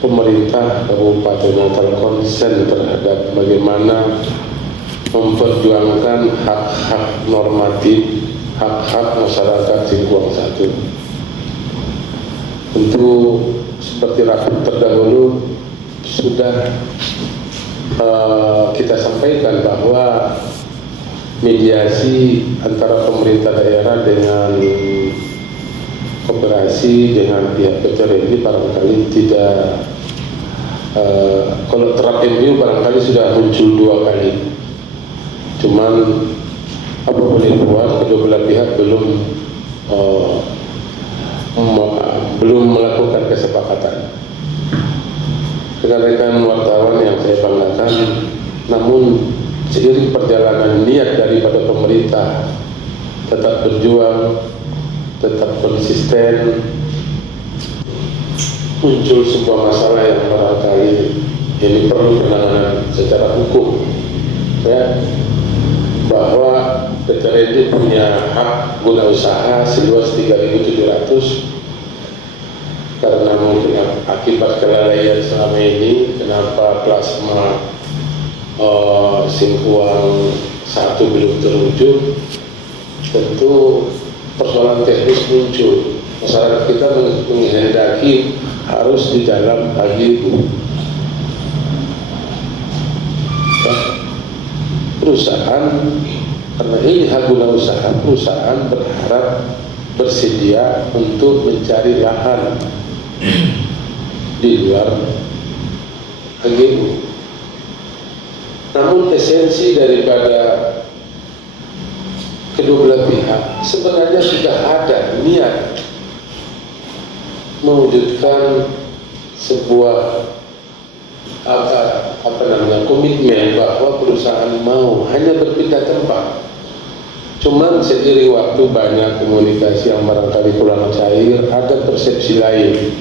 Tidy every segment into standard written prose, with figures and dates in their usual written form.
pemerintah Kabupaten Natal konsen terhadap bagaimana memperjuangkan hak-hak normatif, hak-hak masyarakat Singkuang 1. Tentu seperti rapat terdahulu sudah kita sampaikan bahwa mediasi antara pemerintah daerah dengan kooperasi dengan pihak PTRI barangkali tidak kalau terap MU barangkali sudah muncul 2 kali, cuman apapun yang buat kedua belah pihak belum melakukan kesepakatan. Rekan-rekan wartawan yang saya banggakan, namun seiring perjalanan niat daripada pemerintah tetap berjuang, tetap konsisten, muncul sebuah masalah yang barangkali ini perlu penanganan secara hukum, ya, bahwa PTRI punya hak guna usaha seluas 3.700 karena mungkin akibat kelalaian selama ini kenapa plasma Singkuang 1 belum terwujud. Tentu persoalan teknis muncul, masyarakat kita menghendaki harus di dalam HGU. Perusahaan, karena ini hak guna usaha, perusahaan berharap bersedia untuk mencari lahan di luar HGU. Namun esensi daripada kedua belah pihak sebenarnya sudah ada niat mewujudkan sebuah komitmen bahwa perusahaan mau hanya berpindah tempat. Cuman seiring waktu banyak komunikasi yang barangkali kurang cair, ada persepsi lain.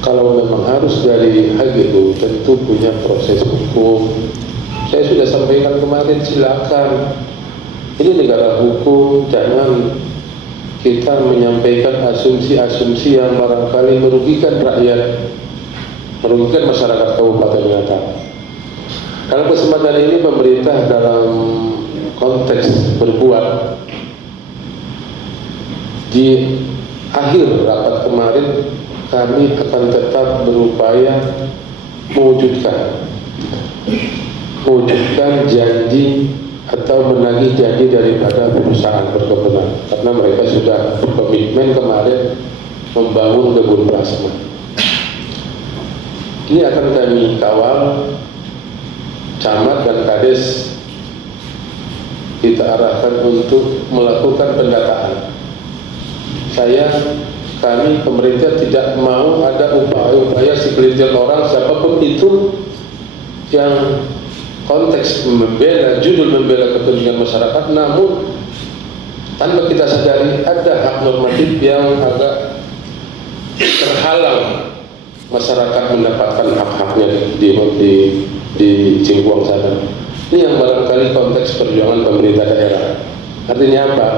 Kalau memang harus dari HGU tentu punya proses hukum. Saya sudah sampaikan kemarin, silakan. Ini negara hukum, jangan kita menyampaikan asumsi-asumsi yang barangkali merugikan rakyat, merugikan masyarakat Kabupaten Natal. Dalam kesempatan ini pemerintah dalam konteks berbuat, di akhir rapat kemarin kami akan tetap berupaya mewujudkan janji atau menagih janji daripada perusahaan perkebunan, karena mereka sudah berkomitmen kemarin membangun kebun plasma. Ini akan kami kawal, camat dan kades kita arahkan untuk melakukan pendataan. Kami pemerintah tidak mau ada upaya-upaya segelintir orang siapapun itu yang konteks membela, judul membela kepentingan masyarakat, namun tanpa kita sadari ada hak normatif yang agak terhalang masyarakat mendapatkan hak-haknya di Singkuang sana. Ini yang barangkali konteks perjuangan pemerintah daerah. Artinya apa?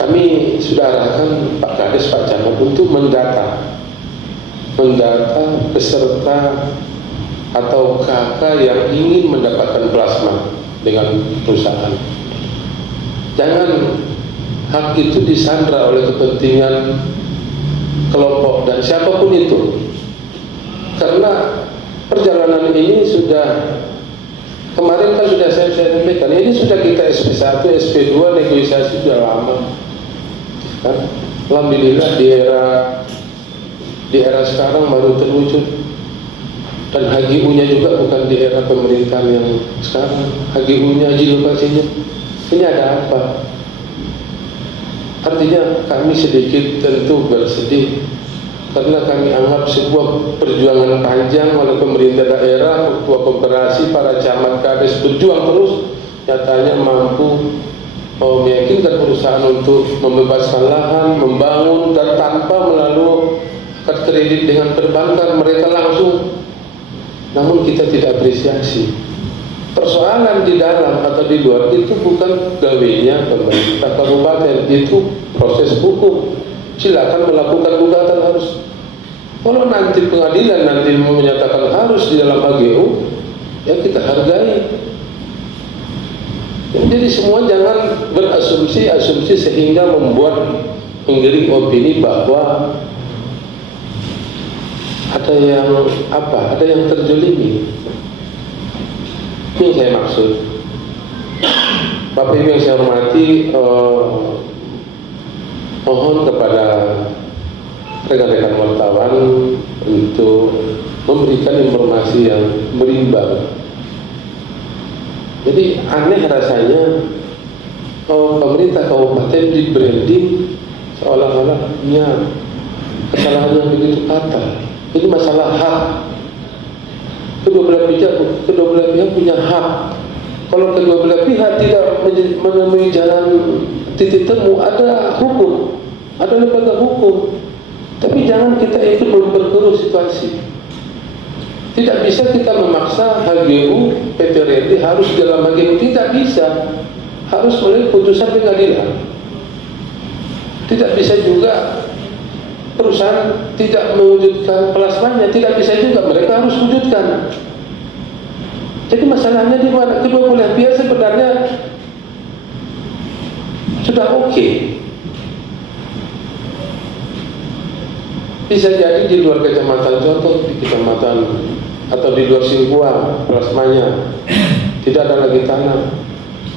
Kami sudah arahkan Pak Kades, Pak Camat untuk mendata peserta atau KK yang ingin mendapatkan plasma dengan perusahaan. Jangan hak itu disandra oleh kepentingan kelompok dan siapapun itu, karena perjalanan ini sudah kemarin kan sudah saya sampaikan, ini sudah kita SP1, SP2 negosiasi sudah lama kan? Alhamdulillah di era sekarang baru terwujud, dan HGU-nya juga bukan di era pemerintahan yang sekarang. HGU-nya, haji lokasinya, ini ada apa? Artinya kami sedikit tentu bersedih, karena kami anggap sebuah perjuangan panjang oleh pemerintah daerah, ketua koperasi, para camat kades berjuang terus, nyatanya mampu meyakinkan perusahaan untuk membebaskan lahan, membangun, dan tanpa melalui akad kredit dengan perbankan, mereka langsung. Namun kita tidak apresiasi. Persoalan di dalam atau di luar itu bukan gawenya pemerintah kabupaten, itu proses hukum. Silakan melakukan gugatan, harus Kalau nanti pengadilan nanti menyatakan harus di dalam HGU, ya kita hargai. Jadi semua jangan berasumsi sehingga membuat menggiring opini bahwa ada yang terzolimi. Ini yang saya maksud. Bapak Ibu yang saya hormati, mohon kepada rekan-rekan wartawan untuk memberikan informasi yang berimbang. Jadi aneh rasanya pemerintah kabupaten di branding seolah-olah punya kesalahan yang begitu fatal. Ini masalah hak. Kedua belah pihak punya hak. Kalau kedua belah pihak tidak menemui jalan titik temu, ada hukum, ada lembaga hukum. Tapi jangan kita ikut memperkeruh situasi. Tidak bisa kita memaksa HGU PT RRD harus dalam HGU, tidak bisa. Harus melalui putusan pengadilan. Tidak bisa juga perusahaan tidak mewujudkan plasmanya, tidak bisa juga, mereka harus wujudkan. Jadi masalahnya di mana? Kedua belah pihak sebenarnya sudah oke. Bisa jadi di luar kecamatan, contoh di kecamatan atau di luar Singkuang plasmanya tidak ada lagi tanah.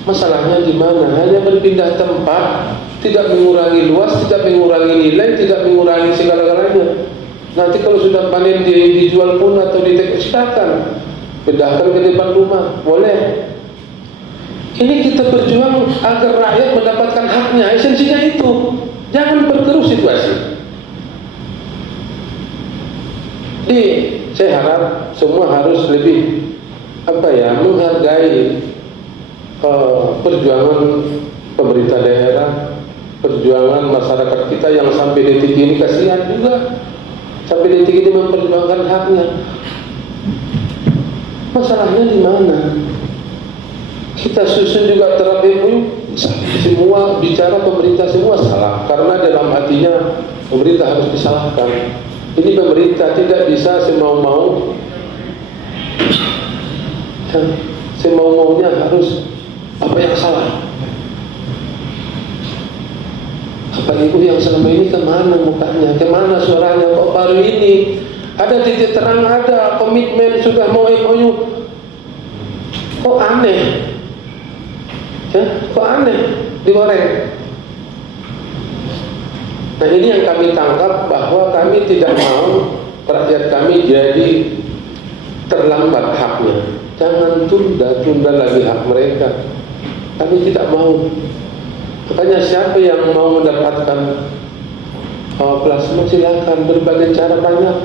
Masalahnya di mana? Hanya berpindah tempat, tidak mengurangi luas, tidak mengurangi nilai, tidak mengurangi segala-galanya. Nanti kalau sudah panen dijual pun atau silakan pindahkan ke depan rumah, boleh. Ini kita berjuang agar rakyat mendapatkan haknya, esensinya itu. Jangan perkeruh situasi. Jadi saya harap semua harus lebih menghargai perjuangan pemerintah daerah, perjuangan masyarakat kita yang sampai detik ini, kasihan juga sampai detik ini memperjuangkan haknya. Masalahnya di mana? Kita susun juga terapi semua bicara pemerintah semua salah, karena dalam hatinya pemerintah harus disalahkan. Ini pemerintah tidak bisa semau-mau, semau-maunya harus apa yang salah. Bapak Ibu yang selama ini kemana mukanya, kemana suaranya? Kok baru ini ada titik terang, ada komitmen, sudah mau MOU, kok aneh? Kok aneh digoreng? Nah ini yang kami tangkap, bahwa kami tidak mau rakyat kami jadi terlambat haknya. Jangan tunda lagi hak mereka. Kami tidak mau. Makanya siapa yang mau mendapatkan plasma silakan, berbagai cara banyak.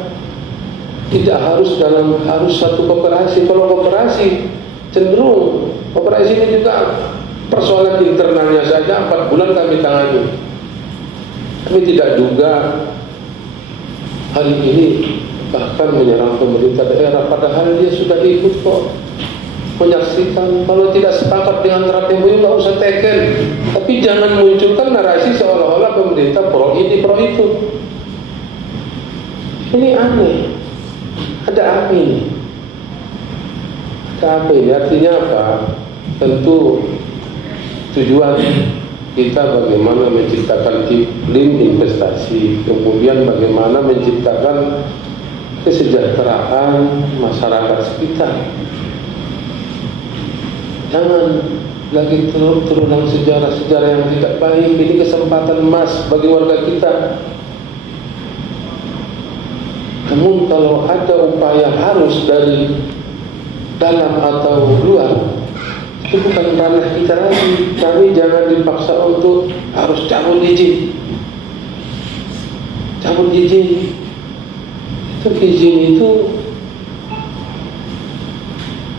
Tidak harus satu koperasi. Kalau koperasi cenderung koperasi ini juga persoalan internalnya saja 4 bulan kami tangani. Kami tidak duga hari ini bahkan menyerang pemerintah daerah, padahal dia sudah ikut kok menyaksikan. Kalau tidak sepakat dengan draft MOU nggak usah teken, tapi jangan munculkan narasi seolah-olah pemerintah pro ini pro itu. Ini aneh. Ada apa ini? Ada apa ini? Artinya apa? Tentu tujuan kita bagaimana menciptakan iklim investasi, kemudian bagaimana menciptakan kesejahteraan masyarakat sekitar. Jangan lagi terulang sejarah-sejarah yang tidak baik. Ini kesempatan emas bagi warga kita. Namun kalau ada upaya harus dari dalam atau luar, itu bukan ranah kita lagi. Kami jangan dipaksa untuk harus cabut izin. Cabut izin. Itu izin itu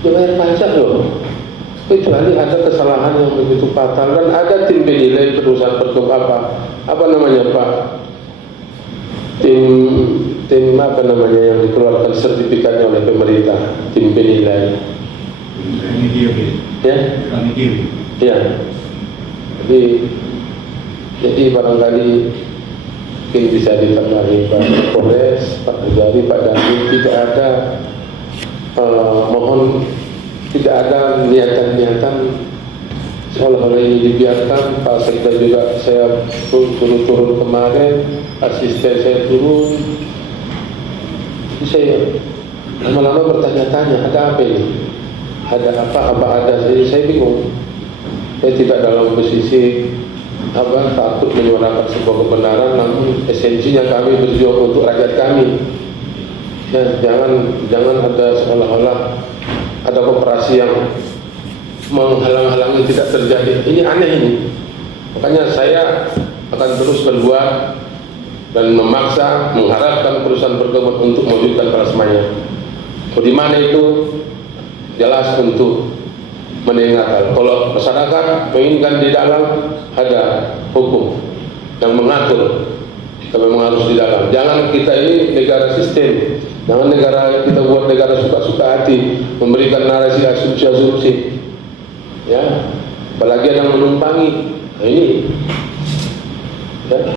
dibayar pajak loh. Kecuali ada kesalahan yang begitu fatal dan ada tim penilai perusahaan apa namanya Pak? Tim apa namanya yang dikeluarkan sertifikatnya oleh pemerintah, tim penilai. Ya? Ya. Jadi barangkali mungkin bisa ditambahi Pak Polres, Pak Negari, Pak Dandim. Tidak ada mohon, tidak ada niatan-niatan seolah-olah ini dibiarkan. Pak Sekda juga saya turun kemarin, asisten saya turun. Saya lama-lama bertanya-tanya, ada apa ini? Ada apa ada? Saya bingung. Saya tidak dalam posisi takut menyuarakan sebuah kebenaran, namun esensinya kami berjuang untuk rakyat kami. Ya, jangan ada seolah-olah ada operasi yang menghalang-halangi tidak terjadi. Ini aneh ini. Makanya saya akan terus berbuat dan memaksa, mengharapkan perusahaan perkebunan untuk mewujudkan plasmanya. Di mana itu jelas untuk mendengar. Kalau masyarakat menginginkan di dalam, ada hukum yang mengatur. Kita memang harus di dalam. Jangan kita ini negara sistem. Jangan kita buat negara suka-suka hati, memberikan narasi asumsi-asumsi. Ya, apalagi ada yang menumpangi. Nah, ini. Ya.